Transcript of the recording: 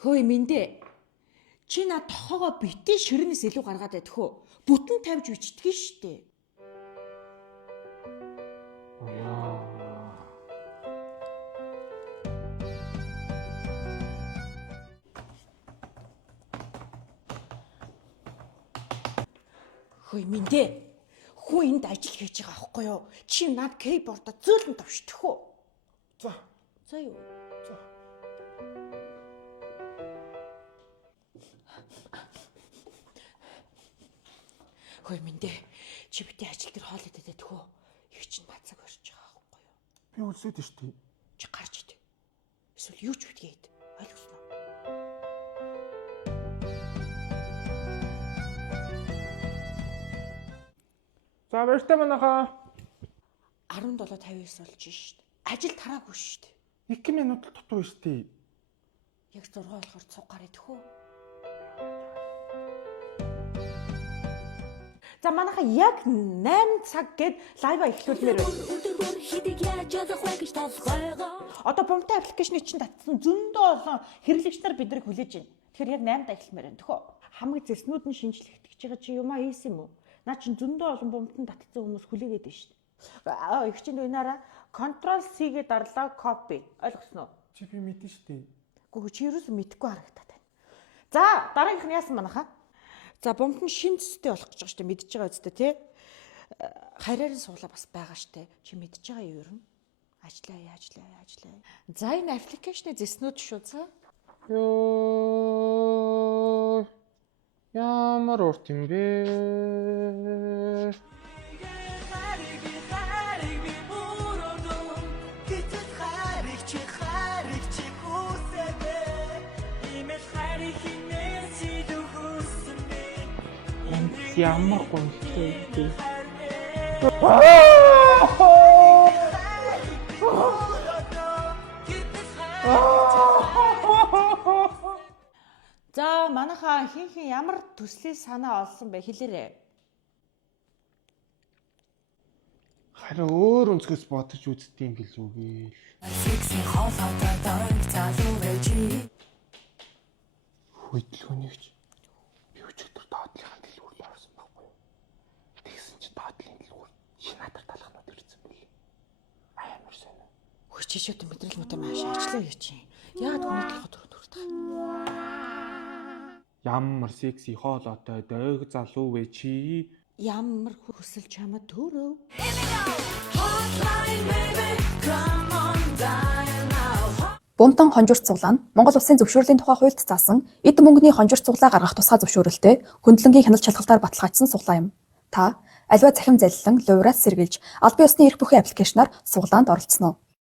Хөөе миндээ. Чи над тохоогоо битэн ширнээс илүү гаргаад байдг хөө. Бүтэн тавьж бичдэг штэ. Хөөе миндээ. Хүн энд ажил хийж байгаа аахгүй юу? Чи над кейбордо зөөлөн давшдаг хөө. За. За юу? За. Хөөе миндээ. Чи битээ ажил дээр хоол идээд байдаг хөө. Их чинь бацаг орж байгаа аахгүй юу? Би үлсээд штий. Чи гарч ид. Эсвэл юу ч битгээд. Ойлгосноо? За баяртай манайхаа. 17:59 болж шít. Ажил тараагүй шít. 2 минут л дутуу штий. Яг 6 болохоор цуг гараад төхөө. За манайха яг 8 цаг гээд лайва эхлүүлмээр байна. Одоо бомтой аппликейшны чинь татсан зөндөө олон хэрэглэгч нар биднийг хүлээж байна. Тэгэхээр яг 8-д эхлэмээр байна төхөө. Хамгийн зэснүүд нь шинжлэхдээ гэж байгаа чи юм аа хийсэн юм уу? Наа чин зөндөө олон бомтон татсан хүмүүс хүлээгээд байна шүү дээ. Их чинь уянаараа Ctrl C-гээ дарлаа copy. Ойлгосноо? Чи би мэдэн штий. Гүг чи ерөөсөө мэдэхгүй харагдаад байна. За дараагийнх нь яасан манайха? За бомт нь шин цэстэй болох гэж байгаа шүү дээ. Мэдж байгаа үстэй тий. Харьяарын суулаа бас байгаа шүү дээ. Чи мэдж байгаа юу юм? Ажлаа. За энэ аппликейшны зэснүүд шүү за. Ёо. Ямар урт юм бэ? Ямар гонцтой юм. За манайха хин ямар төслийн санаа олсон бэ хэлээрэй. Харин өөр өнцгөөс бодож үзтiin юм билүү гээл. Хөдөлгөөнийгч би өчигдөр доотлынхаа дэлгүүрт орсон байхгүй юу? Тэгсэн чинь доотлын дэлгүүр шинатар талхнууд ирсэн билээ. Амар сонио. Хөөе чи шүүд мэдрэл мөтөр маш ажиллаа юу чи. Яагаад хүний толгой төрөд та. Ямар секси хоолойтой дог залуу вэ чи? Ямар хүсэл чамд төрөв. Бумтан хонжирт цуглаа нь Монгол Улсын зөвшөөрлийн тухай хуульд заасан эд мөнгөний хонжирт цуглаа гаргах тусгай зөвшөөрөлтэй хөндлөнгийн хяналт шалгалтаар баталгаажсан цуглаа юм. Та аливаа захим залилан лувраас сэргийлж аль бие усны эрх бүхий аппликейшнаар цуглаанд оролцсон уу?